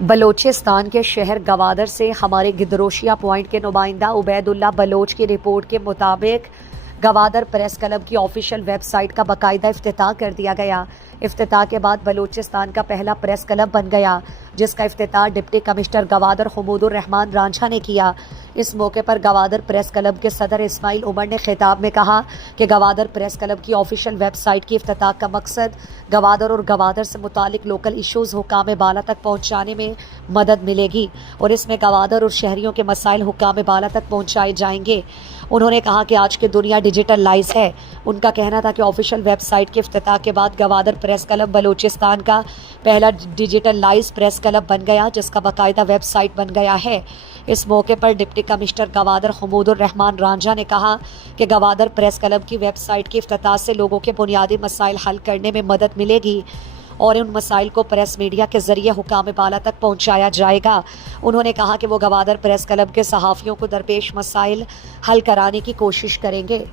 بلوچستان کے شہر گوادر سے ہمارے گدروشیا پوائنٹ کے نمائندہ عبید اللہ بلوچ کی رپورٹ کے مطابق گوادر پریس کلب کی آفیشیل ویب سائٹ کا باقاعدہ افتتاح کر دیا گیا۔ افتتاح کے بعد بلوچستان کا پہلا پریس کلب بن گیا، جس کا افتتاح ڈپٹی کمشنر گوادر حمود الرحمان رانجھا نے کیا۔ اس موقع پر گوادر پریس کلب کے صدر اسماعیل عمر نے خطاب میں کہا کہ گوادر پریس کلب کی آفیشیل ویب سائٹ کی افتتاح کا مقصد گوادر اور گوادر سے متعلق لوکل ایشوز حکام بالا تک پہنچانے میں مدد ملے گی اور اس میں گوادر اور شہریوں کے مسائل حکام بالا تک پہنچائے جائیں گے۔ انہوں نے کہا کہ آج کی دنیا ڈیجیٹل لائز ہے۔ ان کا کہنا تھا کہ آفیشیل ویب سائٹ کے افتتاح کے بعد گوادر پریس کلب بلوچستان کا پہلا ڈیجیٹل لائز پریس کلب بن گیا، جس کا باقاعدہ ویب سائٹ بن گیا ہے۔ اس موقع پر ڈپٹی کمشنر گوادر حمود الرحمان رانجھا نے کہا کہ گوادر پریس کلب کی ویب سائٹ کی افتتاح سے لوگوں کے بنیادی مسائل حل کرنے میں مدد ملے گی اور ان مسائل کو پریس میڈیا کے ذریعے حکام بالا تک پہنچایا جائے گا۔ انہوں نے کہا کہ وہ گوادر پریس کلب کے صحافیوں کو درپیش مسائل حل کرانے کی کوشش کریں گے۔